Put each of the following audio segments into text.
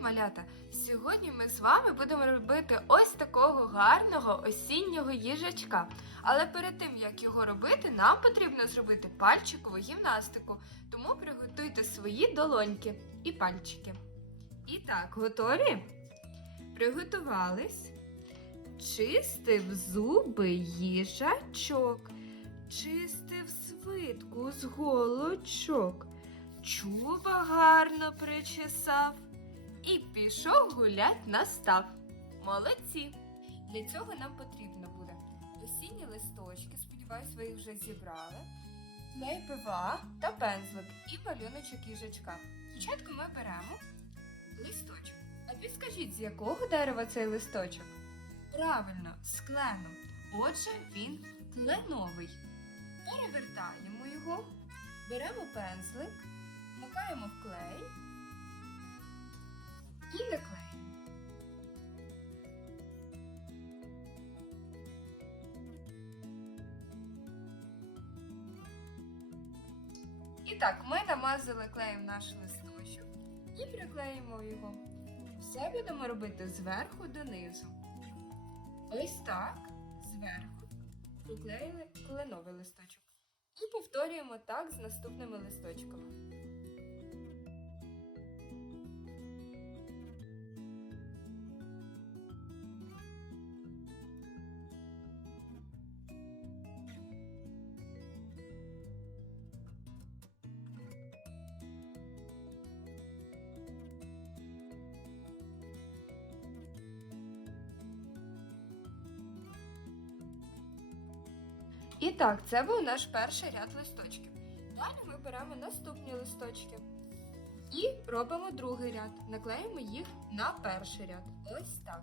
малята! Сьогодні ми з вами будемо робити ось такого гарного осіннього їжачка. Але перед тим як його робити, нам потрібно зробити пальчикову гімнастику. Тому приготуйте свої долоньки і пальчики. І так, готові? Приготувались. Чистив зуби їжачок, чистив свитку з голочок, чуба гарно причесав і пішов гулять настав. Молодці! Для цього нам потрібно буде осінні листочки, сподіваюсь, ви їх вже зібрали, клей пива та пензлик і малюночок їжачка. Спочатку ми беремо листочок. А підскажіть, з якого дерева цей листочок? Правильно, з клену. Отже, він кленовий. Перевертаємо його, беремо пензлик, макаємо в клей І так, ми намазали клеєм наш листочок і приклеїмо його. Все будемо робити зверху донизу. Ось так, зверху приклеїли кленовий листочок. І повторюємо так з наступними листочками. І так, це був наш перший ряд листочків. Далі ми беремо наступні листочки і робимо другий ряд. Наклеїмо їх на перший ряд. Ось так.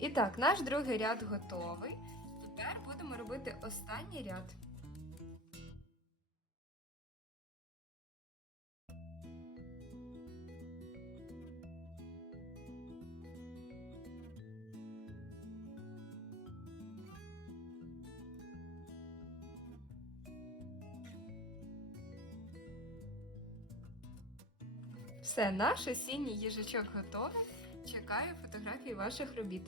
І так, наш другий ряд готовий. Тепер будемо робити останній ряд. Все, наш осінній їжачок готовий. Чекаю фотографії ваших робіт.